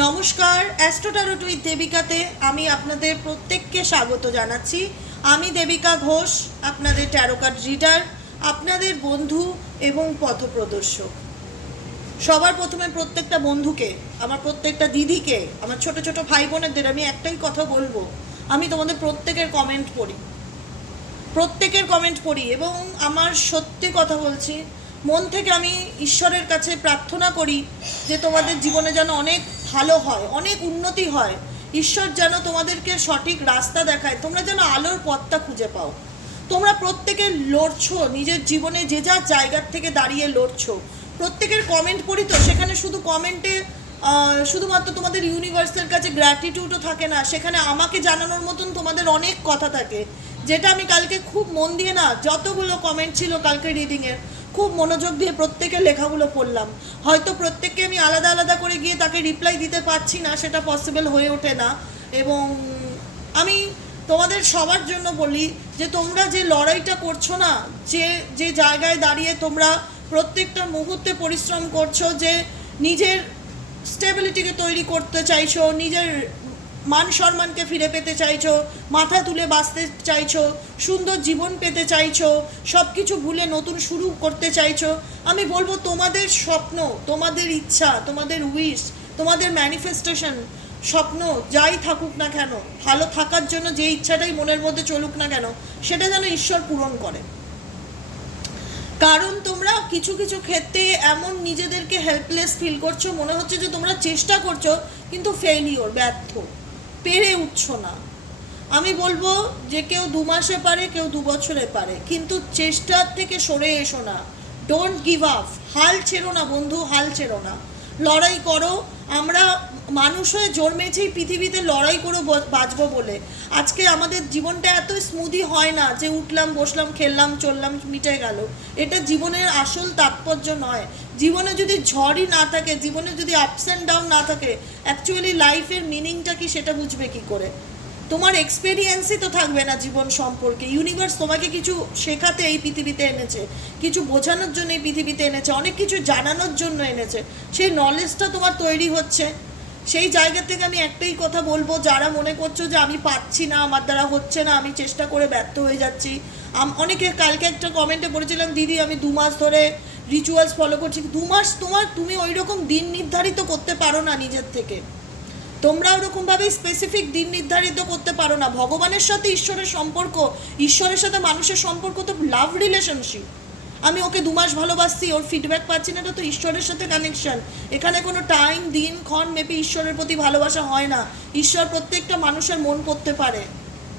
নমস্কার অ্যাস্ট্রোটারোট উইথ দেবিকাতে আমি আপনাদের প্রত্যেককে স্বাগত জানাচ্ছি। আমি দেবিকা ঘোষ, আপনাদের ট্যারো কার্ড রিডার আপনাদের বন্ধু এবং পথপ্রদর্শক। সবার প্রথমে প্রত্যেকটা বন্ধুকে, আমার প্রত্যেকটা দিদিকে, আমার ছোট ছোট ভাই বোনেদের আমি একটাই কথা বলব, আমি তোমাদের প্রত্যেকের কমেন্ট পড়ি। প্রত্যেকের কমেন্ট পড়ি এবং আমার সত্যি কথা বলছি, মন থেকে আমি ঈশ্বরের কাছে প্রার্থনা করি যে তোমাদের জীবনে যেন অনেক ভালো হয়, অনেক উন্নতি হয়। ঈশ্বর যেন তোমাদেরকে সঠিক রাস্তা দেখায়, তোমরা যেন আলোর পথটা খুঁজে পাও। তোমরা প্রত্যেকে লড়ছো, নিজের জীবনে যে যা জায়গার থেকে দাঁড়িয়ে লড়ছো। প্রত্যেকের কমেন্ট পড়ি তো, সেখানে শুধু কমেন্টে শুধুমাত্র তোমাদের ইউনিভার্সের কাছে গ্র্যাটিটিউডও থাকে না, সেখানে আমাকে জানানোর মতন তোমাদের অনেক কথা থাকে। যেটা আমি কালকে খুব মন দিয়ে না, যতগুলো কমেন্ট ছিল কালকে রিডিংয়ের খুব মনোযোগ দিয়ে প্রত্যেকের লেখাগুলো পড়লাম। হয়তো প্রত্যেককে আমি আলাদা আলাদা করে গিয়ে তাকে রিপ্লাই দিতে পারছি না, সেটা পসিবল হয়ে ওঠে না। এবং আমি তোমাদের সবার জন্য বলি যে তোমরা যে লড়াইটা করছ না, যে যে জায়গায় দাঁড়িয়ে তোমরা প্রত্যেকটা মুহূর্তে পরিশ্রম করছ, যে নিজের স্টেবিলিটিকে তৈরি করতে চাইছো, নিজের মান সম্মানকে ফিরে পেতে চাইছো, মাথা তুলে বাঁচতে চাইছো, সুন্দর জীবন পেতে চাইছো সব কিছু ভুলে নতুন শুরু করতে চাইছো। আমি বলব তোমাদের স্বপ্ন, তোমাদের ইচ্ছা, তোমাদের উইশ তোমাদের ম্যানিফেস্টেশন স্বপ্ন যাই থাকুক না কেন, ভালো থাকার জন্য যে ইচ্ছাটাই মনের মধ্যে চলুক না কেন, সেটা যেন ঈশ্বর পূরণ করে। কারণ তোমরা কিছু কিছু ক্ষেত্রে এমন নিজেদেরকে হেল্পলেস ফিল করছ, মনে হচ্ছে যে তোমরা চেষ্টা করছ, কিন্তু ফেলিওর ব্যর্থ। পেরে উঠছো না। আমি বলব যে কেউ দু মাসে পারে, কেউ দু বছরে পারে। কিন্তু চেষ্টার থেকে সরে এসো না। ডোন্ট গিভ আপ হাল ছেড়ো না বন্ধু, হাল ছেড়ো না। লড়াই করো। আমরা মানুষ হয়ে জন্মেছেই পৃথিবীতে লড়াই করে বাঁচবো বলে। আজকে আমাদের জীবনটা এত স্মুদি হয় না যে উঠলাম, বসলাম, খেললাম, চললাম, মিটে গেল। এটা জীবনের আসল তাৎপর্য নয়। জীবনে যদি ঝড়ই না থাকে, জীবনে যদি আপস অ্যান্ড ডাউন না থাকে অ্যাকচুয়ালি লাইফের মিনিংটা কি সেটা বুঝবে কি করে? তোমার এক্সপেরিয়েন্সই তো থাকবে না জীবন সম্পর্কে। ইউনিভার্স তোমাকে কিছু শেখাতে এই পৃথিবীতে এনেছে, কিছু বোঝানোর জন্য এই পৃথিবীতে এনেছে, অনেক কিছু জানানোর জন্য এনেছে। সেই নলেজটা তোমার তৈরি হচ্ছে। সেই জায়গা থেকে আমি একটাই কথা বলব, যারা মনে করছ যে আমি পাচ্ছি না, আমার দ্বারা হচ্ছে না, আমি চেষ্টা করে ব্যর্থ হয়ে যাচ্ছি। অনেকে কালকে একটা কমেন্টে পড়েছিলাম, দিদি, আমি দু মাস ধরে রিচুয়ালস ফলো করছি। দু মাস তোমার, তুমি ওই রকম দিন নির্ধারিত করতে পারো না নিজের থেকে। তোমরা ওরকমভাবে স্পেসিফিক দিন নির্ধারিত করতে পারো না। ভগবানের সাথে ঈশ্বরের সম্পর্ক, ঈশ্বরের সাথে মানুষের সম্পর্ক তো লাভ রিলেশনশিপ আমি ওকে দু মাস ভালোবাসছি, ওর ফিডব্যাক পাচ্ছি না, এটা তো ঈশ্বরের সাথে কানেকশন এখানে কোনো টাইম দিন, ক্ষণ মেপে ঈশ্বরের প্রতি ভালোবাসা হয় না। ঈশ্বর প্রত্যেকটা মানুষের মন করতে পারে।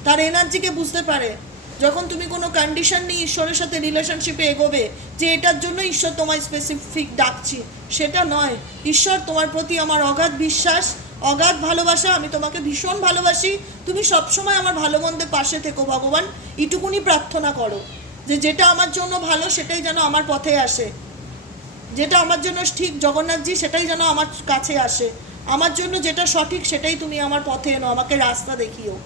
তার এনার্জিকে বুঝতে পারে। যখন তুমি কোনো কন্ডিশন নিয়ে ঈশ্বরের সাথে রিলেশনশিপে এগোবে যে এটার জন্য ঈশ্বর তোমায় স্পেসিফিক ডাকছি, সেটা নয়। ঈশ্বর, তোমার প্রতি আমার অগাধ বিশ্বাস, অগাধ ভালোবাসা, আমি তোমাকে ভীষণ ভালোবাসি। তুমি সবসময় আমার ভালো মন্দে পাশে থেকো, ভগবান। এটুকুনি প্রার্থনা করো যে যেটা আমার জন্য ভালো, সেটাই যেন আমার পথে আসে। যেটা আমার জন্য ঠিক জগন্নাথজি, সেটাই যেন আমার কাছে আসে। আমার জন্য যেটা সঠিক, সেটাই তুমি আমার পথে এনো, আমাকে রাস্তা দেখিও।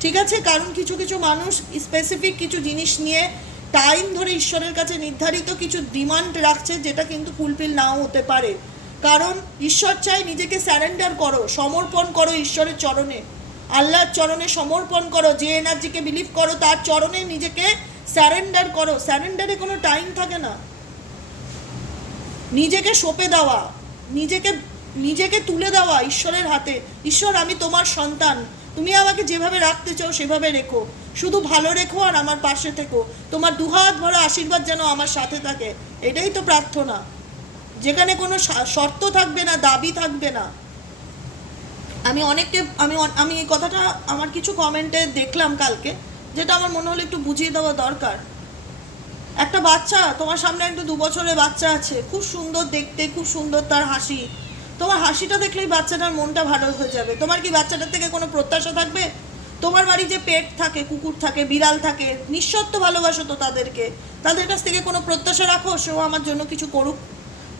ঠিক আছে? কারণ কিছু কিছু মানুষ স্পেসিফিক কিছু জিনিস নিয়ে টাইম ধরে ঈশ্বরের কাছে নির্ধারিত কিছু ডিমান্ড রাখছে যেটা কিন্তু ফুলফিল নাও হতে পারে। কারণ ঈশ্বর চাই নিজেকে স্যারেন্ডার করো, সমর্পণ করো ঈশ্বরের চরণে। আল্লাহর চরণে সমর্পণ করো, যে এনার্জিকে বিলিভ করো, তার চরণে নিজেকে স্যারেন্ডার করো। স্যারেন্ডারে কোনো টাইম থাকে না। নিজেকে সঁপে দেওয়া, নিজেকে নিজেকে তুলে দেওয়া ঈশ্বরের হাতে। ঈশ্বর, আমি তোমার সন্তান। তুমি আমাকে যেভাবে রাখতে চাও সেভাবে রেখো। শুধু ভালো রেখো আর আমার পাশে থেকো। তোমার দুহাত ভরা আশীর্বাদ যেন আমার সাথে থাকে। এটাই তো প্রার্থনা। যেখানে কোনো শর্ত থাকবে না, দাবি থাকবে না। আমি অনেককে, আমি আমি এই কথাটা আমার কিছু কমেন্টে দেখলাম কালকে, যেটা আমার মনে হলো একটু বুঝিয়ে দেওয়া দরকার। একটা বাচ্চা, তোমার সামনে একটা দু বছরের বাচ্চা আছে। খুব সুন্দর দেখতে, খুব সুন্দর তার হাসি। তোমার হাসিটা দেখলেই বাচ্চাটার মনটা ভালো হয়ে যাবে। তোমার কি বাচ্চাটার থেকে কোনো প্রত্যাশা থাকবে? তোমার বাড়ি যে পেট থাকে, কুকুর থাকে, বিড়াল থাকে, নিঃশর্ত ভালোবাসো তো তাদেরকে। তাদের কাছ থেকে কোনো প্রত্যাশা রাখো সেও আমার জন্য কিছু করুক।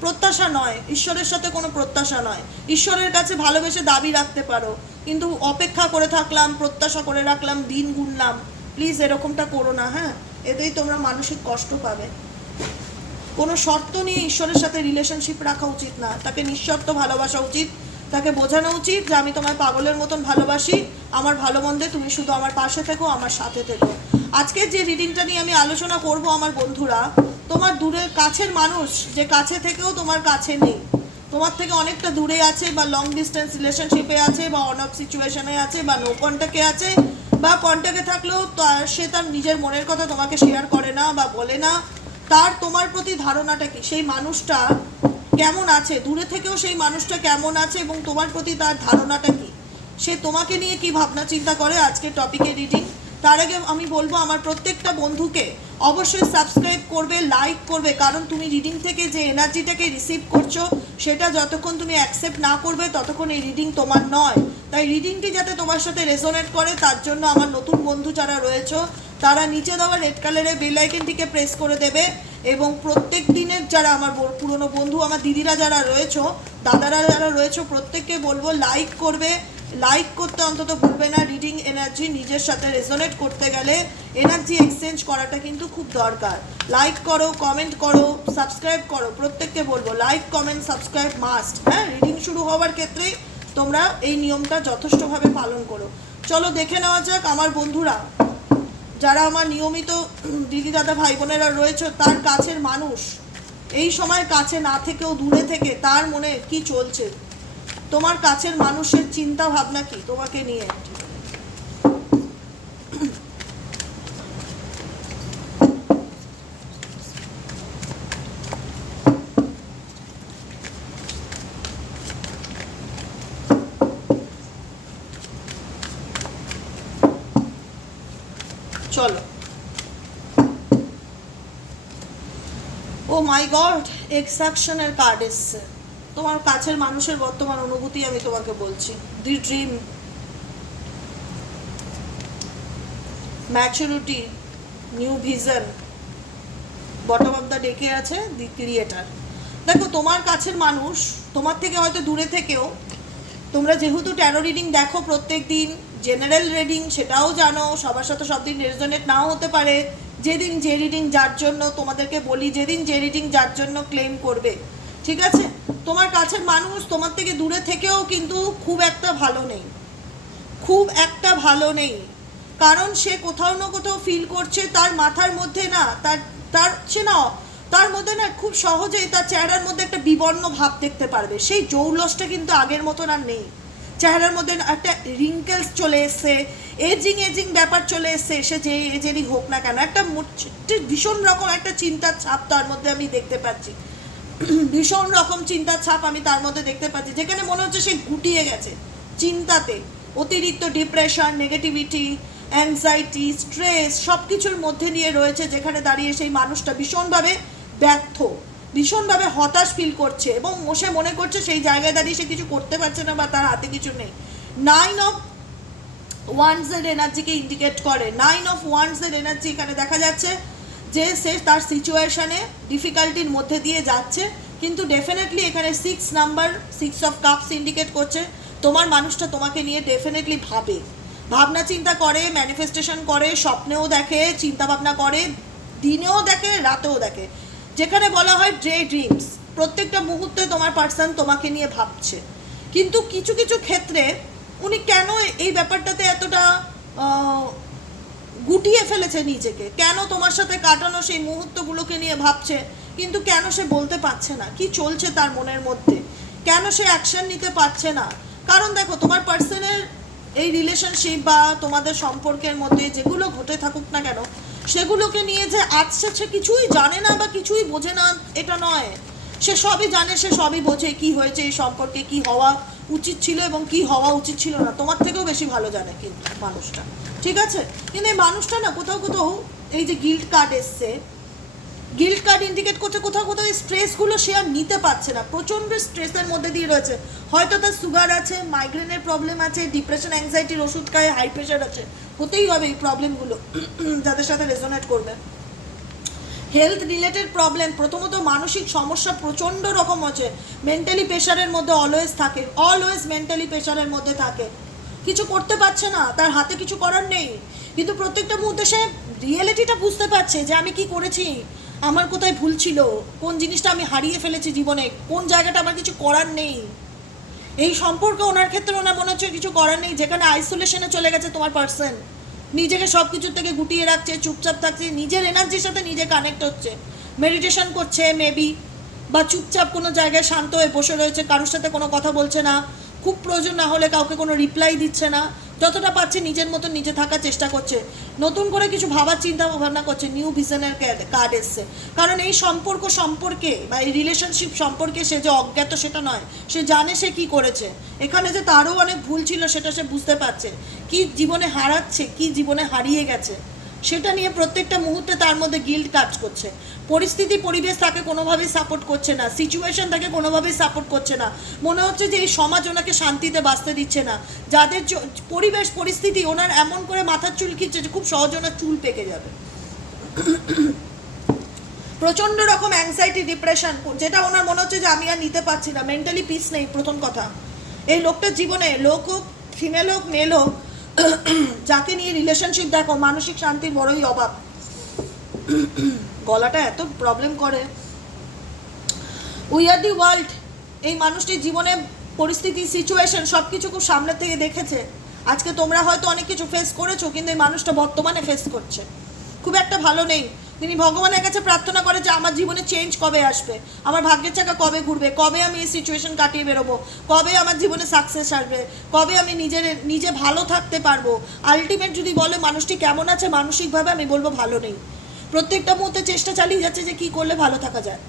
প্রত্যাশা নয়, ঈশ্বরের সাথে কোনো প্রত্যাশা নয়। ঈশ্বরের কাছে ভালোবেসে দাবি রাখতে পারো। কিন্তু অপেক্ষা করে থাকলাম, প্রত্যাশা করে রাখলাম, দিন গুনলাম। প্লিজ এরকমটা করো না হ্যাঁ? এতেই তোমরা মানসিক কষ্ট পাবে। কোনো শর্ত নিয়ে ঈশ্বরের সাথে রিলেশনশিপ রাখা উচিত না। তাকে নিঃশর্ত ভালোবাসা উচিত। তাকে বোঝানো উচিত যে, আমি তোমায় পাগলের মতন ভালোবাসি। আমার ভালো মন্দে তুমি শুধু আমার পাশে থেকো, আমার সাথে থেকো। আজকের যে রিডিংটা নিয়ে আমি আলোচনা করব আমার বন্ধুরা, তোমার দূরের কাছের মানুষ যে কাছে থেকেও তোমার কাছে নেই, তোমার থেকে অনেকটা দূরে আছে বা লং ডিস্টেন্স রিলেশনশিপে আছে বা অন অফ সিচুয়েশনে আছে বা নো কন্ট্যাক্টে আছে, বা কন্ট্যাক্টে থাকলেও সে তার নিজের মনের কথা তোমাকে শেয়ার করে না বা বলে না। তার তোমার প্রতি ধারণাটা কি? সেই মানুষটা কেমন আছে? দূরে থেকেও সেই মানুষটা কেমন আছে এবং তোমার প্রতি তার ধারণাটা কি? সে তোমাকে নিয়ে কি ভাবনা চিন্তা করে আজকে টপিকে রিডিং তার আগে আমি বলব, আমার প্রত্যেকটা বন্ধুকে অবশ্যই সাবস্ক্রাইব করবে লাইক করবে, কারণ তুমি রিডিং থেকে যে এনার্জিটাকে রিসিভ করছ, সেটা যতক্ষণ তুমি অ্যাকসেপ্ট না করবে, ততক্ষণ এই রিডিং তোমার নয়। তাই রিডিংটি যাতে তোমার সাথে রেজোনেট করে, তার জন্য আমার নতুন বন্ধু যারা রয়েছে তারা নিচে দেওয়া রেড কালারের বেল আইকনটিকে প্রেস করে দেবে এবং প্রত্যেক দিনের যারা আমার পুরনো বন্ধু, আমার দিদিরা যারা রয়েছে, দাদারা যারা রয়েছে, প্রত্যেককে বলব লাইক করবে। লাইক করতে অন্তত ভুলবে না। রিডিং এনার্জি নিজের সাথে রেজোনেট করতে গেলে এনার্জি এক্সচেঞ্জ করাটা কিন্তু খুব দরকার। লাইক করো কমেন্ট করো সাবস্ক্রাইব করো, প্রত্যেককে বলব লাইক কমেন্ট সাবস্ক্রাইব মাস্ট হ্যাঁ রিডিং শুরু হওয়ার ক্ষেত্রে তোমরা এই নিয়মটা যথেষ্টভাবে পালন করো। চলো দেখে নেওয়া যাক আমার বন্ধুরা। যারা আমার নিয়মিত দিদি দাদা ভাই বোনেরা রয়েছে, তার কাছের মানুষ, এই সময় কাছে না থেকেও দূরে থেকে তার মনে কি চলছে? তোমার কাছের মানুষের চিন্তা ভাবনা কি? তোমাকে নিয়ে চলো ও মাই গড এক্সাকশনের কার্ড এসছে তোমার কাছের মানুষের বর্তমান অনুভূতি আমি তোমাকে বলছি। The dream maturity new vision bottom of the ডেকে আছে দি ক্রিয়েটার দেখো, তোমার কাছের মানুষ, তোমার থেকে হয়তো দূরে থেকেও, তোমরা যেহেতু ট্যারো রিডিং দেখো প্রত্যেক দিন জেনারেল রিডিং সেটাও জানো, সবার সাথে সব দিন রেজনেট নাও হতে পারে। যেদিন যে রিডিং যার জন্য তোমাদেরকে বলি, যেদিন যে রিডিং যার জন্য ক্লেম করবে, ঠিক আছে? তোমার কাছের মানুষ তোমার থেকে দূরে থেকেও কিন্তু খুব একটা ভালো নেই। খুব একটা ভালো নেই। কারণ সে কোথাও না কোথাও ফিল করছে তার মাথার মধ্যে না, তার তার, সে না, তার মধ্যে না খুব সহজেই তার চেহারার মধ্যে একটা বিবর্ণ ভাব দেখতে পারবে। সেই জৌলসটা কিন্তু আগের মতন আর নেই। চেহারার মধ্যে একটা রিঙ্কেলস চলে এসছে এজিং এজিং ব্যাপার চলে এসছে, সে যে এজেরই হোক না কেন, একটা ভীষণ রকম একটা চিন্তার ছাপ তার মধ্যে আমি দেখতে পাচ্ছি। ভীষণ রকম চিন্তার ছাপ আমি তার মধ্যে দেখতে পাচ্ছি, যেখানে মনে হচ্ছে সে গুটিয়ে গেছে চিন্তাতে। অতিরিক্ত ডিপ্রেশন নেগেটিভিটি অ্যাংজাইটি স্ট্রেস সব কিছুর মধ্যে নিয়ে রয়েছে, যেখানে দাঁড়িয়ে সেই মানুষটা ভীষণভাবে ব্যর্থ। ভীষণভাবে হতাশ ফিল করছে এবং সে মনে করছে সেই জায়গায় দাঁড়িয়ে সে কিছু করতে পারছে না বা তার হাতে কিছু নেই। নাইন অফ ওয়ান্সের এনার্জিকে ইন্ডিকেট করে। নাইন অফ ওয়ান্সের এনার্জি এখানে দেখা যাচ্ছে যে সে তার সিচুয়েশনে ডিফিকাল্টির মধ্যে দিয়ে যাচ্ছে। কিন্তু ডেফিনেটলি এখানে six number six of cups indicate করছে। তোমার মানুষটা তোমাকে নিয়ে ডেফিনেটলি ভাবে। ভাবনা চিন্তা করে ম্যানিফেস্টেশন করে, স্বপ্নেও দেখে, চিন্তা ভাবনা করে, দিনেও দেখে, রাতেও দেখে। যেখানে বলা হয় ড্রে ড্রিমস প্রত্যেকটা মুহূর্তে তোমার পার্সন তোমাকে নিয়ে ভাবছে। কিন্তু কিছু কিছু ক্ষেত্রে উনি কেন এই ব্যাপারটাতে এতটা গুটিয়ে ফেলেছে নিজেকে? কেন তোমার সাথে কাটানো সেই মুহূর্তগুলোকে নিয়ে ভাবছে? কিন্তু কেন সে বলতে পারছে না? কি চলছে তার মনের মধ্যে? কেন সে অ্যাকশন নিতে পারছে না? কারণ দেখো, তোমার পার্সনের এই রিলেশনশিপ বা তোমাদের সম্পর্কের মধ্যে যেগুলো ঘটে থাকুক না কেন সেগুলোকে নিয়ে যে আজকে সে কিছুই জানে না বা কিছুই বোঝে না, এটা নয়। সে সবই জানে, সে সবই বোঝে কি হয়েছে এই সম্পর্কে, কি হওয়া উচিত ছিল এবং কি হওয়া উচিত ছিল না। তোমার থেকেও বেশি ভালো জানে কিন্তু মানুষটা। ঠিক আছে? কিন্তু এই মানুষটা না কোথাও কোথাও এই যে গিল্ড কার্ড এসছে গিল্ড কার্ড ইন্ডিকেট করছে কোথাও কোথাও এই স্ট্রেসগুলো সে আর নিতে পারছে না। প্রচণ্ড স্ট্রেসের মধ্যে দিয়ে রয়েছে। হয়তো তার সুগার আছে মাইগ্রেনের প্রবলেম আছে ডিপ্রেশন অ্যাংজাইটির ওষুধ খায় হাই প্রেশার আছে। হতেই হবে এই প্রবলেমগুলো যাদের সাথে রেজোনেট করবে। হেলথ রিলেটেড প্রবলেম প্রথমত মানসিক সমস্যা প্রচণ্ড রকম আছে মেন্টালি প্রেশারের মধ্যে অলওয়েজ থাকে অলওয়েজ মেন্টালি প্রেশারের মধ্যে থাকে। কিছু করতে পারছে না, তার হাতে কিছু করার নেই। কিন্তু প্রত্যেকটা মুহূর্তে সে রিয়েলিটিটা বুঝতে পারছে যে আমি কি করেছি। আমার কোথায় ভুল ছিল? কোন জিনিসটা আমি হারিয়ে ফেলেছি জীবনে? কোন জায়গাটা আমার কিছু করার নেই? এই সম্পর্কে ওনার ক্ষেত্রে ওনার মনে হচ্ছে কিছু করার নেই, যেখানে আইসোলেশনে চলে গেছে তোমার পার্সন নিজেকে সব কিছুর থেকে গুটিয়ে রাখছে, চুপচাপ থাকছে, নিজের এনার্জির সাথে নিজে কানেক্ট হচ্ছে। মেডিটেশন করছে মেবি বা চুপচাপ কোনো জায়গায় শান্ত হয়ে বসে রয়েছে, কারোর সাথে কোনো কথা বলছে না, খুব প্রয়োজন না হলে কাউকে কোনো রিপ্লাই দিচ্ছে না। যতটা পারছে নিজের মতো নিজে থাকার চেষ্টা করছে। নতুন করে কিছু ভাবার চিন্তা ভাবনা করছে নিউ ভিশনের কার্ড এসছে। কারণ এই সম্পর্ক সম্পর্কে বা এই রিলেশনশিপ সম্পর্কে সে যে অজ্ঞাত সেটা নয়, সে জানে সে কি করেছে। এখানে যে তারও অনেক ভুল ছিল সেটা সে বুঝতে পারছে। কি জীবনে হারাচ্ছে, কি জীবনে হারিয়ে গেছে। সেটা নিয়ে প্রত্যেকটা মুহূর্তে তার মধ্যে গিল্ড কাজ করছে। পরিস্থিতি, পরিবেশ তাকে কোনোভাবেই সাপোর্ট করছে না। সিচুয়েশন তাকে কোনোভাবেই সাপোর্ট করছে না। মনে হচ্ছে যে এই সমাজ ওনাকে শান্তিতে বাঁচতে দিচ্ছে না। যাদের পরিবেশ, পরিস্থিতি ওনার এমন করে মাথার চুল খিচ্ছে যে খুব সহজ ওনার চুল পেকে যাবে। প্রচণ্ড রকম অ্যাংজাইটি ডিপ্রেশন যেটা ওনার মনে হচ্ছে যে আমি আর নিতে পারছি না। মেন্টালি পিস নেই, প্রথম কথা। এই লোকটার জীবনে লোক হোক ফিমেল হোক মেল হোক যাকে নিয়ে রিলেশনশিপ দেখো, মানসিক শান্তির বড়ই অভাব। গলাটা এত প্রবলেম করে। উই আর দি ওয়ার্ল্ড এই মানুষটির জীবনে পরিস্থিতি সিচুয়েশন সব কিছু খুব সামনে থেকে দেখেছে। আজকে তোমরা হয়তো অনেক কিছু ফেস করেছ, কিন্তু এই মানুষটা বর্তমানে ফেস করছে। খুব একটা ভালো নেই। তিনি ভগবানের কাছে প্রার্থনা করে যে আমার জীবনে চেঞ্জ কবে আসবে? আমার ভাগ্যের চাকা কবে ঘুরবে? কবে আমি এই সিচুয়েশন কাটিয়ে বেরোবো? কবে আমার জীবনে সাকসেস আসবে? কবে আমি নিজের, নিজে ভালো থাকতে পারব? আলটিমেট যদি বলে মানুষটি কেমন আছে, মানসিকভাবে আমি বলব ভালো নেই। প্রত্যেকটা মুহূর্তে চেষ্টা চালিয়ে যাচ্ছে যে কি করলে ভালো থাকা যায়।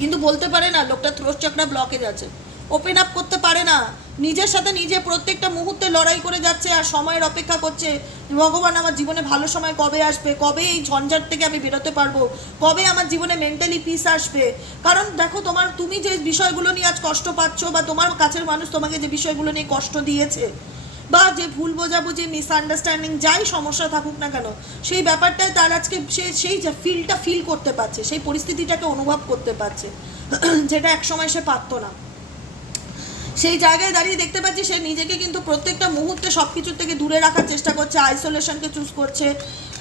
কিন্তু বলতে পারে না, লোকটা থ্রোট চক্রা ব্লকেজ আছে ওপেন আপ করতে পারে না। নিজের সাথে নিজে প্রত্যেকটা মুহূর্তে লড়াই করে যাচ্ছে আর সময়ের অপেক্ষা করছে। ভগবান আমার জীবনে ভালো সময় কবে আসবে? কবে এই ঝঞ্ঝাট থেকে আমি বেরোতে পারব? কবে আমার জীবনে মেন্টালি পিস আসবে? কারণ দেখো তোমার, তুমি যে বিষয়গুলো নিয়ে আজ কষ্ট পাচ্ছ বা তোমার কাছের মানুষ তোমাকে যে বিষয়গুলো নিয়ে কষ্ট দিয়েছে বা যে ভুল বোঝাবুঝি মিসআন্ডারস্ট্যান্ডিং যাই সমস্যা থাকুক না কেন, সেই ব্যাপারটায় তার আজকে সে, সেই ফিলটা ফিল করতে পারছে, সেই পরিস্থিতিটাকে অনুভব করতে পারছে। যেটা একসময় সে পারতো না। সেই জায়গায় দাঁড়িয়ে দেখতে পাচ্ছি সে নিজেকে কিন্তু প্রত্যেকটা মুহূর্তে সব কিছুর থেকে দূরে রাখার চেষ্টা করছে আইসোলেশনকে চুজ করছে।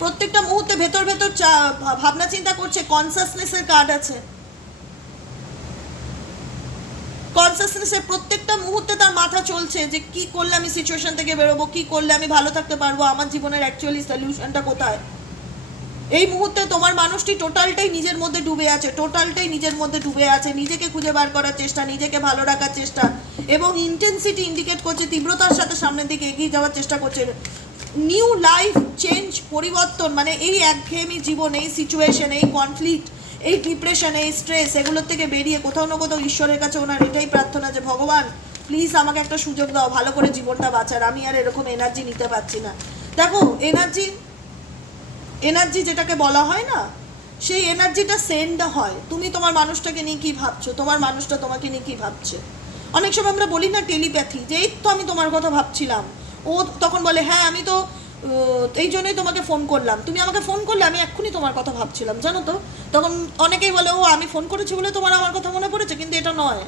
প্রত্যেকটা মুহূর্তে ভেতর ভেতর ভাবনা চিন্তা করছে কনসাসনেসের কার্ড আছে। কনসাসনেসের প্রত্যেকটা মুহূর্তে তার মাথা চলছে যে কি করলে আমি সিচুয়েশন থেকে বেরোবো, কি করলে আমি ভালো থাকতে পারব, আমার জীবনের অ্যাকচুয়ালি সলিউশনটা কোথায়? এই মুহূর্তে তোমার মানুষটি টোটালটাই নিজের মধ্যে ডুবে আছে, টোটালটাই নিজের মধ্যে ডুবে আছে, নিজেকে খুঁজে বার করার চেষ্টা, নিজেকে ভালো রাখার চেষ্টা এবং ইন্টেন্সিটি ইন্ডিকেট করছে, তীব্রতার সাথে সামনের দিকে এগিয়ে যাওয়ার চেষ্টা করছে। নিউ লাইফ চেঞ্জ পরিবর্তন মানে এই একঘেয়েমি জীবন, এই সিচুয়েশন এই কনফ্লিক্ট এই ডিপ্রেশন এই স্ট্রেস এগুলোর থেকে বেরিয়ে কোথাও না কোথাও ঈশ্বরের কাছে ওনার এটাই প্রার্থনা যে, ভগবান প্লিজ আমাকে একটা সুযোগ দাও, ভালো করে জীবনটা বাঁচার। আমি আর এরকম এনার্জি নিতে পারছি না। দেখো এনার্জি এনার্জি যেটাকে বলা হয় না, সেই এনার্জিটা সেন্ড হয়। তুমি তোমার মানুষটাকে নিয়ে কী ভাবছ? তোমার মানুষটা তোমাকে নিয়ে কী ভাবছে? অনেক সময় আমরা বলি না টেলিপ্যাথি, যে এই তো আমি তোমার কথা ভাবছিলাম। ও তখন বলে হ্যাঁ আমি তো এই জন্যই তোমাকে ফোন করলাম। তুমি আমাকে ফোন করলে আমি এক্ষুনি তোমার কথা ভাবছিলাম, জানো তো? তখন অনেকেই বলে, ও, আমি ফোন করেছি বলে তোমার আমার কথা মনে পড়েছে, কিন্তু এটা নয়।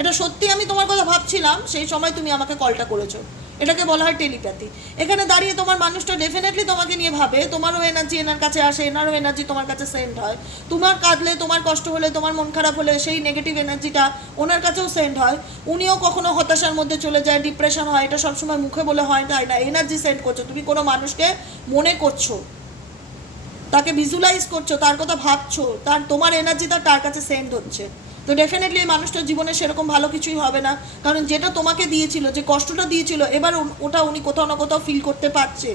এটা সত্যি আমি তোমার কথা ভাবছিলাম, সেই সময় তুমি আমাকে কলটা করেছ। এটাকে বলা হয় টেলিপ্যাথি। এখানে দাঁড়িয়ে তোমার মানুষটা ডেফিনেটলি তোমাকে নিয়ে ভাবে, তোমারও এনার্জি এনার কাছে আসে, এনারও এনার্জি তোমার কাছে সেন্ড হয়। তোমার কাঁদলে, তোমার কষ্ট হলে, তোমার মন খারাপ হলে সেই নেগেটিভ এনার্জিটা ওনার কাছেও সেন্ড হয়। উনিও কখনো হতাশার মধ্যে চলে যায় ডিপ্রেশন হয়, এটা সবসময় মুখে বলে হয় তাই না এনার্জি সেন্ড করছ, তুমি কোনো মানুষকে মনে করছ, তাকে ভিজুয়ালাইজ করছ, তার কথা ভাবছ, তার, তোমার এনার্জিটা তার কাছে সেন্ড হচ্ছে। তো ডেফিনেটলি এই মানুষটার জীবনে সেরকম ভালো কিছুই হবে না। কারণ যেটা তোমাকে দিয়েছিল, যে কষ্টটা দিয়েছিল, এবার ওটা উনি কোথাও না কোথাও ফিল করতে পারছে।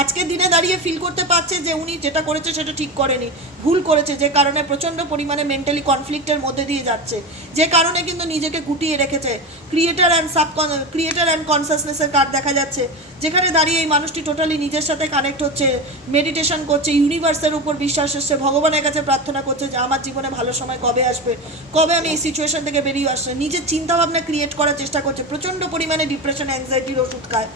আজকের দিনে দাঁড়িয়ে ফিল করতে পারছে যে উনি যেটা করেছে সেটা ঠিক করেনি। ভুল করেছে, যে কারণে প্রচণ্ড পরিমাণে মেন্টালি কনফ্লিক্টের মধ্যে দিয়ে যাচ্ছে, যে কারণে কিন্তু নিজেকে গুটিয়ে রেখেছে। Creator and sub creator and কনসাসনেসের card দেখা যাচ্ছে, যেখানে দাঁড়িয়ে এই মানুষটি টোটালি নিজের সাথে কানেক্ট হচ্ছে মেডিটেশন করছে ইউনিভার্সের উপর বিশ্বাস এসছে, ভগবানের কাছে প্রার্থনা করছে যে আমার জীবনে ভালো সময় কবে আসবে, কবে আমি এই সিচুয়েশন থেকে বেরিয়ে আসছে। নিজের চিন্তাভাবনা ক্রিয়েট করার চেষ্টা করছে, প্রচণ্ড পরিমাণে ডিপ্রেশন অ্যাংজাইটির ওষুধ খায়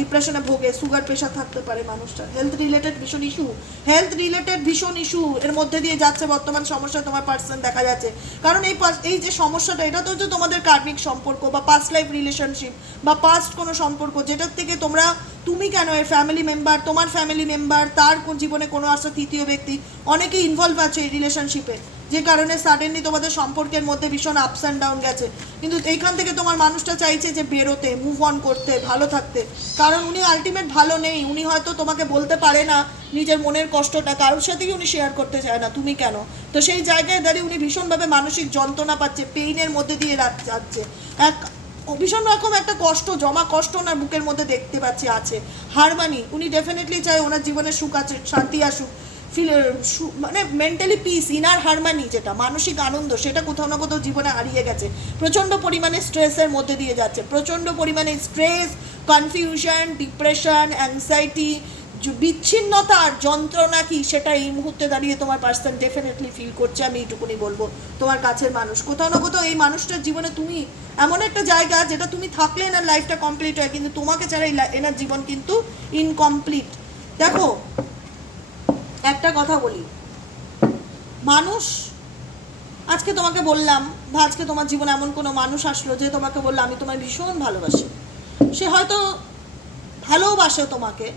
ডিপ্রেশনে ভোগে সুগার প্রেশার থাকতে পারে মানুষটা হেলথ রিলেটেড ভীষণ ইস্যু হেলথ রিলেটেড ভীষণ ইস্যু এর মধ্যে দিয়ে যাচ্ছে, বর্তমান সমস্যা তোমার পার্সন দেখা যাচ্ছে। কারণ এই এই যে সমস্যাটা, এটা তো হচ্ছে তোমাদের কার্মিক সম্পর্ক বা পাস্ট লাইফ রিলেশনশিপ বা পাস্ট কোনো সম্পর্ক, যেটার থেকে তোমরা, তুমি কেন এর ফ্যামিলি মেম্বার তোমার ফ্যামিলি মেম্বার তার জীবনে কোনো আসা তৃতীয় ব্যক্তি, অনেকেই ইনভলভ আছে এই রিলেশনশিপে যে কারণে সাডেনলি তোমাদের সম্পর্কের মধ্যে ভীষণ আপস অ্যান্ড ডাউন গেছে। কিন্তু এইখান থেকে তোমার মানুষটা চাইছে যে বেরোতে মুভ অন করতে, ভালো থাকতে। কারণ উনি আলটিমেট ভালো নেই, উনি হয়তো তোমাকে বলতে পারে না নিজের মনের কষ্টটা কারোর সাথেই উনি শেয়ার করতে চায় না, তুমি কেন? তো সেই জায়গায় দাঁড়িয়ে উনি ভীষণভাবে মানসিক যন্ত্রণা পাচ্ছে পেইনের মধ্যে দিয়ে যাচ্ছে। এক ভীষণ রকম একটা কষ্ট, জমা কষ্ট ওনার বুকের মধ্যে দেখতে পাচ্ছি আছে। হারমানি, উনি ডেফিনেটলি চায় ওনার জীবনে সুখ আছে, শান্তি আসুক। মানে মেন্টালি পিস ইনার হারমানি যেটা, মানসিক আনন্দ, সেটা কোথাও না কোথাও জীবনে হারিয়ে গেছে। প্রচণ্ড পরিমাণে স্ট্রেসের মধ্যে দিয়ে যাচ্ছে। প্রচণ্ড পরিমাণে স্ট্রেস কনফিউশন ডিপ্রেশন অ্যাংজাইটি বিচ্ছিন্নতা আর যন্ত্রণা কি, সেটা এই মুহূর্তে দাঁড়িয়ে তোমার পার্সন ডেফিনেটলি ফিল করছে, আমি এইটুকুনি বলব। তোমার কাছের মানুষ। কোথাও না কোথাও এই মানুষটার জীবনে তুমি, এমন একটা জায়গা যেটা তুমি থাকলে এনার লাইফটা কমপ্লিট হয়, কিন্তু তোমাকে ছাড়া এনার জীবন কিন্তু ইনকমপ্লিট দেখো একটা কথা বলি। মানুষ, আজকে তোমাকে বললাম বা আজকে তোমার জীবনে এমন কোনো মানুষ আসলো যে তোমাকে বলল, আমি তোমায় ভীষণ ভালোবাসি। সে হয়তো ভালোবাসে তোমাকে,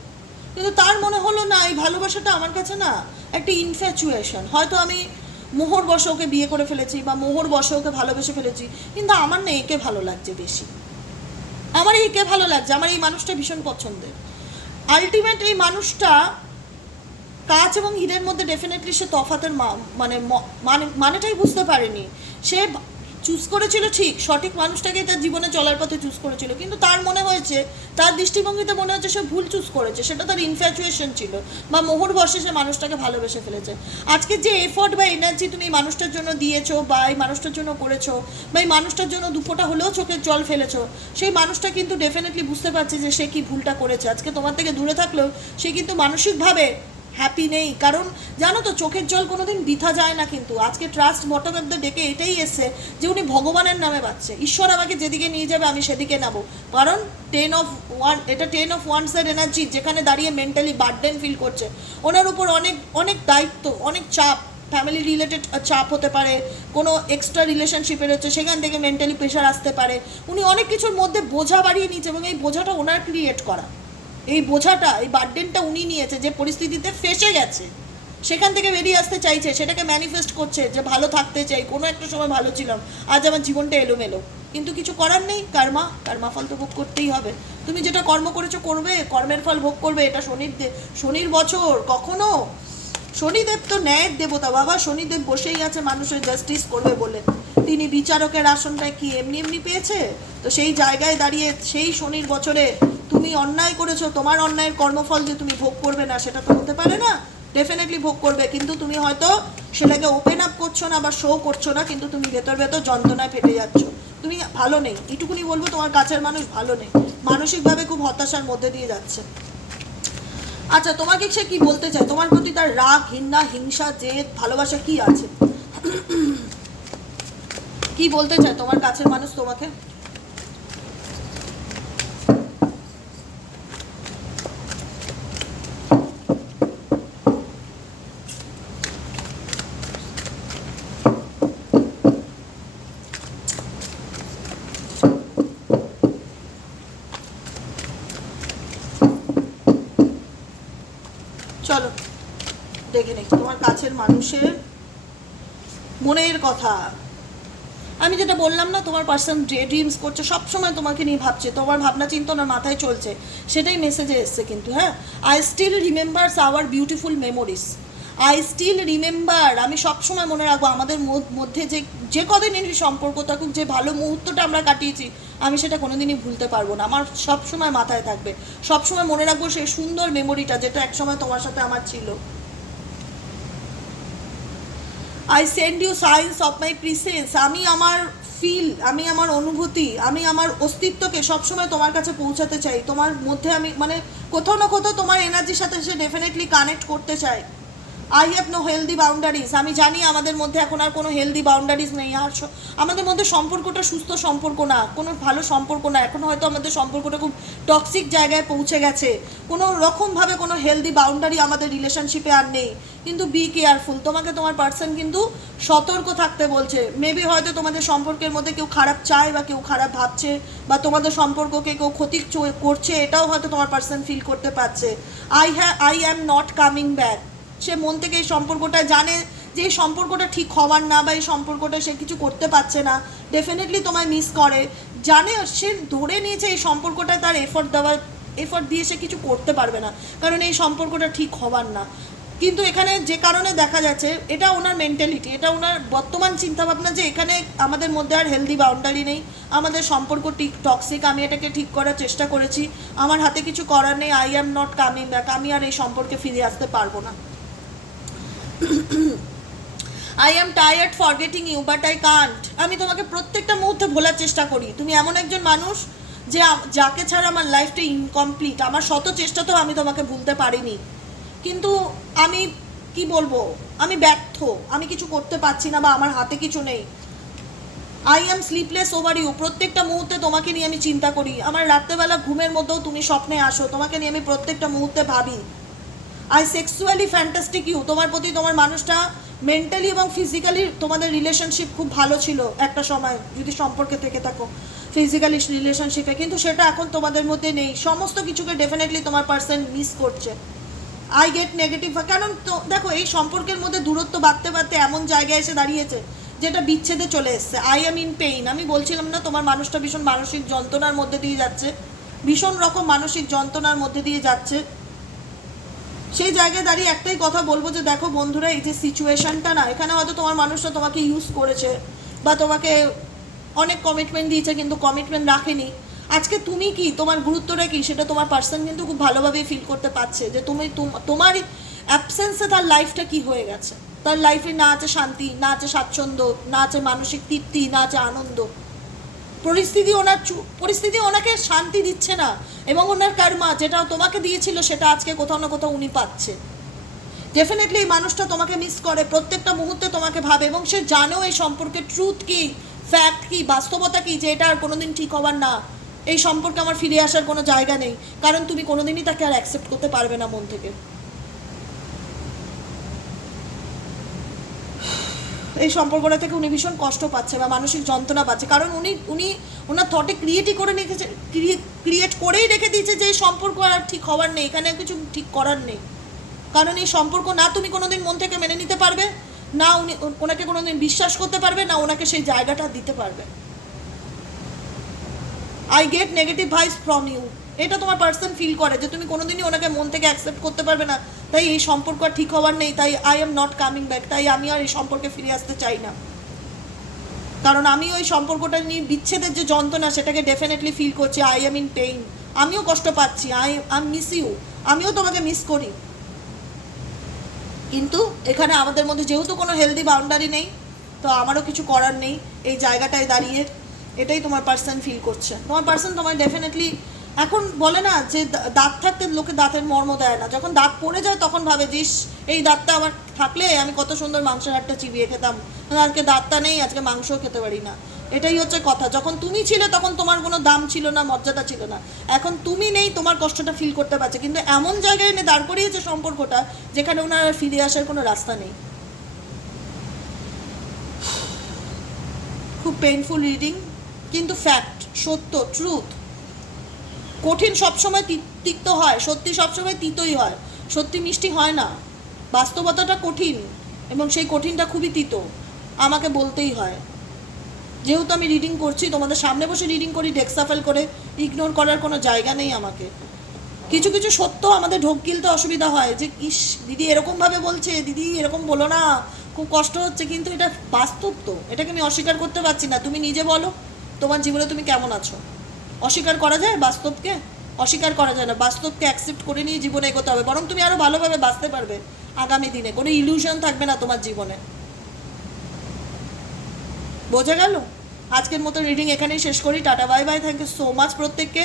কিন্তু তার মনে হলো, না, এই ভালোবাসাটা আমার কাছে না, একটা ইনফ্যাচুয়েশন হয়তো আমি মোহর বসে ওকে বিয়ে করে ফেলেছি বা মোহর বসে ওকে ভালোবেসে ফেলেছি, কিন্তু আমার না একে ভালো লাগছে বেশি। আমার একে ভালো লাগছে, আমার এই মানুষটা ভীষণ পছন্দের। আলটিমেট এই মানুষটা কাঁচ এবং হীরের মধ্যে ডেফিনেটলি সে তফাতের মানে মানে মানেটাই বুঝতে পারেনি। সে চুজ করেছিল ঠিক, সঠিক মানুষটাকেই তার জীবনে চলার পথে চুজ করেছিল। কিন্তু তার মনে হয়েছে, তার দৃষ্টিভঙ্গিতে মনে হচ্ছে সে ভুল চুজ করেছে, সেটা তার ইনফ্যাচুয়েশন ছিল বা মোহর বসে সে মানুষটাকে ভালোবেসে ফেলেছে। আজকে যে এফোর্ট বা এনার্জি তুমি এই মানুষটার জন্য দিয়েছ বা এই মানুষটার জন্য করেছ বা এই মানুষটার জন্য দুপোটা হলেও চোখের জল ফেলেছো, সেই মানুষটা কিন্তু ডেফিনেটলি বুঝতে পারছে যে সে কি ভুলটা করেছে। আজকে তোমার থেকে দূরে থাকলেও সে কিন্তু মানসিকভাবে হ্যাপি নেই। কারণ জানো তো, চোখের জল কোনোদিন বৃথা যায় না কিন্তু। আজকে ট্রাস্ট দ্য ডেকে এটাই এসছে যে উনি ভগবানের নামে পাচ্ছে ঈশ্বর আমাকে যেদিকে নিয়ে যাবে, আমি সেদিকে নেব কারণ টেন অফ ওয়ান এটা টেন অফ ওয়ান সাইড এনার্জি যেখানে দাঁড়িয়ে মেন্টালি বার্ডেন ফিল করছে। ওনার উপর অনেক অনেক দায়িত্ব, অনেক চাপ ফ্যামিলি রিলেটেড চাপ হতে পারে, কোনো এক্সট্রা রিলেশনশিপের হচ্ছে, সেখান থেকে মেন্টালি প্রেশার আসতে পারে। উনি অনেক কিছুর মধ্যে বোঝা বাড়িয়ে নিচ্ছে এবং এই বোঝাটা ওনার ক্রিয়েট করা। এই বোঝাটা, এই বার্ডেনটা উনি নিয়েছে যে পরিস্থিতিতে ফেসে গেছে। সেখান থেকে বেরিয়ে আসতে চাইছে, সেটাকে ম্যানিফেস্ট করছে যে ভালো থাকতে চাই, কোনো একটা সময় ভালো ছিলাম, আজ আমার জীবনটা এলোমেলো। কিন্তু কিছু করার নেই, কর্মা কর্মা ফল তো ভোগ করতেই হবে। তুমি যেটা কর্ম করেছ করবে, কর্মের ফল ভোগ করবে, এটা শনির শনির বছর, কখনো? শনিদেব তো ন্যায়ের দেবতা, বাবা শনিদেব বসেই আছে, মানুষের জাস্টিস করবে বলে। তিনি বিচারকের আসনটা কি এমনি এমনি পেয়েছে? তো সেই জায়গায় দাঁড়িয়ে সেই শনির বছরে তুমি অন্যায় করেছ, তোমার অন্যায়ের কর্মফল যে তুমি ভোগ করবে না, সেটা তো হতে পারে না। ডেফিনেটলি ভোগ করবে, কিন্তু তুমি হয়তো সেটাকে ওপেন আপ করছ না বা শো করছ না, কিন্তু তুমি ভেতর ভেতর যন্ত্রণায় ফেটে যাচ্ছ। তুমি ভালো নেই এটুকুনি বলব, তোমার কাছের মানুষ ভালো নেই। মানসিকভাবে খুব হতাশার মধ্যে দিয়ে যাচ্ছে। আচ্ছা তোমাকে সে কি বলতে চায়? তোমার প্রতি তার রাগ হিংসা হিংসা, জেদ, ভালোবাসা কি আছে? কি বলতে চায়? তোমার কাছের মানুষ তোমাকে? চলো, দেখে নেই। তোমার কাছের মানুষের মনের কথা। আমি যেটা বললাম না, তোমার পার্সন ডে ড্রিমস করছে, সবসময় তোমাকে নিয়ে ভাবছে। তোমার ভাবনা চিন্তনার মাথায় চলছে। সেটাই মেসেজে এসছে কিন্তু হ্যাঁ? I still remembers our beautiful memories I still remember আমি সবসময় মনে রাখব আমাদের মধ্যে যে যে কদিনের সম্পর্ক থাকুক, যে ভালো মুহূর্তটা আমরা কাটিয়েছি, আমি সেটা কোনোদিনই ভুলতে পারব না। আমার সবসময় মাথায় থাকবে। সবসময় মনে রাখব সেই সুন্দর মেমোরিটা যেটা একসময় তোমার সাথে আমার ছিল। I send you signs of my presence আমি আমার ফিল আমি আমার অনুভূতি, আমি আমার অস্তিত্বকে সবসময় তোমার কাছে পৌঁছাতে চাই। তোমার মধ্যে আমি মানে কোথাও না কোথাও তোমার এনার্জির সাথে সে ডেফিনেটলি কানেক্ট করতে চাই I have no healthy boundaries আমি জানি আমাদের মধ্যে এখন আর কোনো হেলদি বাউন্ডারিজ নেই। আর আমাদের মধ্যে সম্পর্কটা সুস্থ সম্পর্ক না। কোনো ভালো সম্পর্ক না। এখন হয়তো আমাদের সম্পর্কটা খুব টক্সিক জায়গায় পৌঁছে গেছে। কোনো রকমভাবে কোনো হেলদি বাউন্ডারি আমাদের রিলেশনশিপে আর নেই। কিন্তু বি কেয়ারফুল তোমাকে তোমার পার্সন কিন্তু সতর্ক থাকতে বলছে। মেবি হয়তো তোমাদের সম্পর্কের মধ্যে কেউ খারাপ চায় বা কেউ খারাপ ভাবছে বা তোমাদের সম্পর্ককে কেউ ক্ষতি করছে, এটাও হয়তো তোমার পার্সন ফিল করতে পারছে। আই হ্যা I am not coming back সে মন থেকে এই সম্পর্কটা জানে যে এই সম্পর্কটা ঠিক হওয়ার না বা এই সম্পর্কটা সে কিছু করতে পারছে না ডেফিনেটলি তোমায় মিস করে। জানে সে ধরে নিয়েছে এই সম্পর্কটায় তার এফোর্ট দেওয়ার এফোর্ট দিয়ে সে কিছু করতে পারবে না, কারণ এই সম্পর্কটা ঠিক হওয়ার না। কিন্তু এখানে যে কারণে দেখা যাচ্ছে, এটা ওনার মেন্টালিটি এটা ওনার বর্তমান চিন্তাভাবনা যে এখানে আমাদের মধ্যে আর হেলদি বাউন্ডারি নেই। আমাদের সম্পর্ক ঠিক টক্সিক আমি এটাকে ঠিক করার চেষ্টা করেছি। আমার হাতে কিছু করার নেই I am not coming back আমি আর এই সম্পর্কে ফিরে আসতে পারব না। I am tired for getting you but I can't আমি তোমাকে প্রত্যেকটা মুহূর্তে ভোলার চেষ্টা করি। তুমি এমন একজন মানুষ যে যাকে ছাড়া আমার লাইফটা ইনকমপ্লিট আমার শত চেষ্টাতেও আমি তোমাকে ভুলতে পারিনি। কিন্তু আমি কি বলব? আমি ব্যর্থ। আমি কিছু করতে পারছি না বা আমার হাতে কিছু নেই। I am sleepless over you প্রত্যেকটা মুহূর্তে তোমাকে নিয়ে আমি চিন্তা করি। আমার রাত্রেবেলা ঘুমের মধ্যেও তুমি স্বপ্নে আসো। তোমাকে নিয়ে আমি প্রত্যেকটা মুহূর্তে ভাবি। আই সেক্সুয়ালি ফ্যান্টাস্টিক ইউ তোমার প্রতি তোমার মানুষটা মেন্টালি এবং ফিজিক্যালি তোমাদের রিলেশনশিপ খুব ভালো ছিল একটা সময়, যদি সম্পর্কে থেকে থাকো। ফিজিক্যালি রিলেশনশিপে কিন্তু সেটা এখন তোমাদের মধ্যে নেই। সমস্ত কিছুকে ডেফিনেটলি তোমার পার্সন মিস করছে। আই গেট নেগেটিভ কারণ তো, দেখো, এই সম্পর্কের মধ্যে দূরত্ব বাড়তে বাড়তে এমন জায়গায় এসে দাঁড়িয়েছে, যেটা বিচ্ছেদে চলে এসছে। আই এম ইন পেইন আমি বলছিলাম না, তোমার মানুষটা ভীষণ মানসিক যন্ত্রণার মধ্যে দিয়ে যাচ্ছে। ভীষণ রকম মানসিক যন্ত্রণার মধ্যে দিয়ে যাচ্ছে। সেই জায়গায় দাঁড়িয়ে একটাই কথা বলব যে দেখো বন্ধুরা, এই যে সিচুয়েশনটা না, এখানে হয়তো তোমার মানুষটা তোমাকে ইউজ করেছে বা তোমাকে অনেক কমিটমেন্ট দিয়েছে কিন্তু কমিটমেন্ট রাখেনি। আজকে তুমি কি, তোমার গুরুত্বটা কি, সেটা তোমার পার্সন কিন্তু খুব ভালোভাবে ফিল করতে পারছে যে তুম- তোমার অ্যাবসেন্সে তার লাইফটা কি হয়ে গেছে? তার লাইফে না আছে শান্তি, না আছে স্বাচ্ছন্দ্য, না আছে মানসিক তৃপ্তি, না আছে আনন্দ। পরিস্থিতি ওনার পরিস্থিতি ওনাকে শান্তি দিচ্ছে না। এবং ওনার কর্মা যেটা তোমাকে দিয়েছিল, সেটা আজকে কোথাও না কোথাও উনি পাচ্ছে। ডেফিনেটলি এই মানুষটা তোমাকে মিস করে, প্রত্যেকটা মুহূর্তে তোমাকে ভাবে, এবং সে জানেও এই সম্পর্কে ট্রুথ কি ফ্যাক্ট কি, বাস্তবতা কি, যে এটা আর কোনোদিন ঠিক হবার না। এই সম্পর্কে আমার ফিরে আসার কোনো জায়গা নেই। কারণ তুমি কোনোদিনই তাকে আর অ্যাকসেপ্ট করতে পারবে না মন থেকে। এই সম্পর্কটা থেকে উনি ভীষণ কষ্ট পাচ্ছে বা মানসিক যন্ত্রণা পাচ্ছে। কারণ উনি উনি ওনার থটে ক্রিয়েটই করে রেখেছে ক্রিয়েট করেই রেখে দিয়েছে যে এই সম্পর্ক আর ঠিক হওয়ার নেই, এখানে কিছু ঠিক করার নেই। কারণ এই সম্পর্ক না তুমি কোনোদিন মন থেকে মেনে নিতে পারবে, না উনি ওনাকে কোনোদিন বিশ্বাস করতে পারবে, না ওনাকে সেই জায়গাটা দিতে পারবে। I get negative vibes from you এটা তোমার পার্সন ফিল করে যে তুমি কোনোদিনই ওনাকে মন থেকে অ্যাকসেপ্ট করতে পারবে না। তাই এই সম্পর্ক আর ঠিক হওয়ার নেই, তাই I am not coming back তাই আমি আর এই সম্পর্কে ফিরে আসতে চাই না। কারণ আমি ওই সম্পর্কটা নিয়ে বিচ্ছেদের যে যন্ত্রণা, সেটাকে ডেফিনেটলি ফিল করছি আই এম ইন পেইন আমিও কষ্ট পাচ্ছি আই আই মিস ইউ আমিও তোমাকে মিস করি। কিন্তু এখানে আমাদের মধ্যে যেহেতু কোনো হেলদি বাউন্ডারি নেই, তো আমারও কিছু করার নেই, এই জায়গাটায় দাঁড়িয়ে। এটাই তোমার পার্সন ফিল করছে। তোমার পার্সন তোমায় ডেফিনেটলি এখন বলে না যে দাঁত থাকতে লোকে দাঁতের মর্ম দেয় না। যখন দাঁত পড়ে যায় তখন ভাবে ইস, এই দাঁতটা আমার থাকলে আমি কত সুন্দর মাংসের হাটটা চিবিয়ে খেতাম। আজকে দাঁতটা নেই আজকে মাংসও খেতে পারি না। এটাই হচ্ছে কথা। যখন তুমি ছিলে তখন তোমার কোনো দাম ছিল না মর্যাদা ছিল না। এখন তুমি নেই তোমার কষ্টটা ফিল করতে পারছে। কিন্তু এমন জায়গায় এনে দাঁড় করিয়েছে সম্পর্কটা যেখানে ওনার আর ফিরে আসার কোনো রাস্তা নেই। খুব পেইনফুল রিডিং কিন্তু ফ্যাক্ট সত্য ট্রুথ কঠিন সবসময় তিক্ত হয়, সত্যি সবসময় তিতই হয়। সত্যি মিষ্টি হয় না। বাস্তবতাটা কঠিন এবং সেই কঠিনটা খুবই তিত। আমাকে বলতেই হয়। যেহেতু আমি রিডিং করছি, তোমাদের সামনে বসে রিডিং করি, ডেক্সাফেল করে ইগনোর করার কোনো জায়গা নেই আমাকে। কিছু কিছু সত্য আমাদের ঢোক গিলতে অসুবিধা হয় যে, ইস, দিদি এরকমভাবে বলছে, দিদি এরকম বলো না। খুব কষ্ট হচ্ছে, কিন্তু এটা বাস্তব তো। এটাকে আমি অস্বীকার করতে পারছি না। তুমি নিজে বলো, তোমার জীবনে তুমি কেমন আছো? অস্বীকার করা যায়, বাস্তবকে? অস্বীকার করা যায় না। বাস্তবকে অ্যাকসেপ্ট করে নিয়ে জীবনে এগোতে হবে। বরং তুমি আরও ভালোভাবে বাঁচতে পারবে আগামী দিনে। কোনো ইলিউশন থাকবে না তোমার জীবনে। বোঝা গেল? আজকের মতো রিডিং এখানেই শেষ করি। Tata bye bye thank you so much প্রত্যেককে।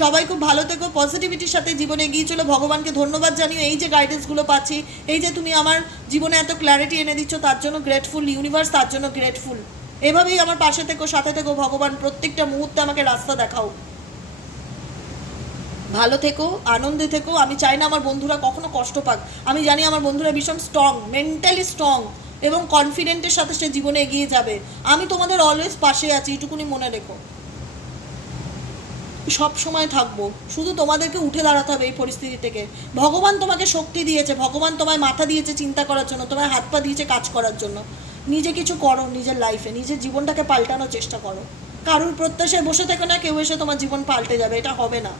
সবাই খুব ভালো থেকো। পজিটিভিটির সাথে জীবনে এগিয়ে চলো। ভগবানকে ধন্যবাদ জানিও। এই যে গাইডেন্সগুলো পাচ্ছি, এই যে তুমি আমার জীবনে এত ক্ল্যারিটি এনে দিচ্ছ, তার জন্য গ্রেটফুল ইউনিভার্স তার জন্য গ্রেটফুল এভাবেই আমার পাশে থেকো, সাথে থেকো, ভগবান, প্রত্যেকটা মুহূর্তে আমাকে রাস্তা দেখাও। ভালো থেকো, আনন্দে থেকো, আমি চাই না আমার বন্ধুরা কখনো কষ্ট পাক। আমি জানি আমার বন্ধুরা ভীষণ স্ট্রং মেন্টালি স্ট্রং এবং কনফিডেন্টের সাথে সে জীবনে এগিয়ে যাবে। আমি তোমাদের অলওয়েজ পাশে আছি, এটুকুনি মনে রেখো। সব সময় থাকব, শুধু তোমাদেরকে উঠে দাঁড়াতে হবে এই পরিস্থিতি থেকে। ভগবান তোমাকে শক্তি দিয়েছে, ভগবান তোমায় মাথা দিয়েছে চিন্তা করার জন্য, তোমায় হাত পা দিয়েছে কাজ করার জন্য। নিজে কিছু করো, নিজের লাইফে নিজের জীবনটাকে পাল্টানোর চেষ্টা করো। কারোর প্রত্যাশায় বসে থেকো না, কেউ এসে তোমার জীবন পাল্টে যাবে, এটা হবে না।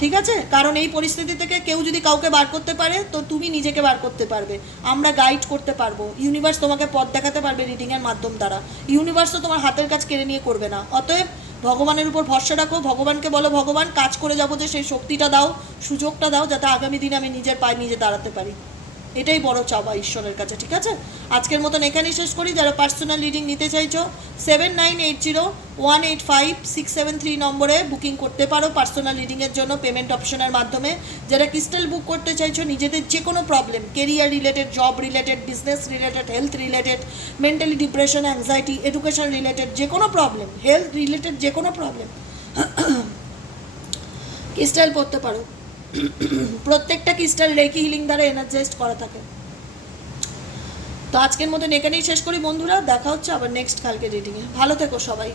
ঠিক আছে? কারণ এই পরিস্থিতি থেকে কেউ যদি কাউকে বার করতে পারে, তো তুমি নিজেকে বার করতে পারবে। আমরা গাইড করতে পারব। ইউনিভার্স তোমাকে পথ দেখাতে পারবে রিডিংয়ের মাধ্যম দ্বারা। ইউনিভার্স তো তোমার হাতের কাজ কেড়ে নিয়ে করবে না। অতএব ভগবানের উপর ভরসা রাখো। ভগবানকে বলো, ভগবান, কাজ করে যাব যে সেই শক্তিটা দাও, সুযোগটা দাও, যাতে আগামী দিনে আমি নিজের পায়ে নিজে দাঁড়াতে পারি। এটাই বড় চাওয়া ঈশ্বরের কাছে, ঠিক আছে? আজকের মতন এখানেই শেষ করি। যারা পার্সোনাল রিডিং নিতে চাইছো seven nine eight zero one eight five six seven three নম্বরে বুকিং করতে পারো পার্সোনাল রিডিংয়ের জন্য পেমেন্ট অপশনের মাধ্যমে। যারা ক্রিস্টাল বুক করতে চাইছো, নিজেদের যে কোনো problem career related job related business related health related mentally depression anxiety education related যে কোনো প্রবলেম হেলথ রিলেটেড যে কোনো প্রবলেম ক্রিস্টাল পড়তে পারো। প্রত্যেকটা ক্রিস্টাল রেকি হিলিং দ্বারা এনার্জাইজড করা থাকে। তো আজকের মতন এখানেই শেষ করি বন্ধুরা, দেখা হচ্ছে আবার নেক্সট কালকে রিডিংয়ে ভালো থেকো সবাই।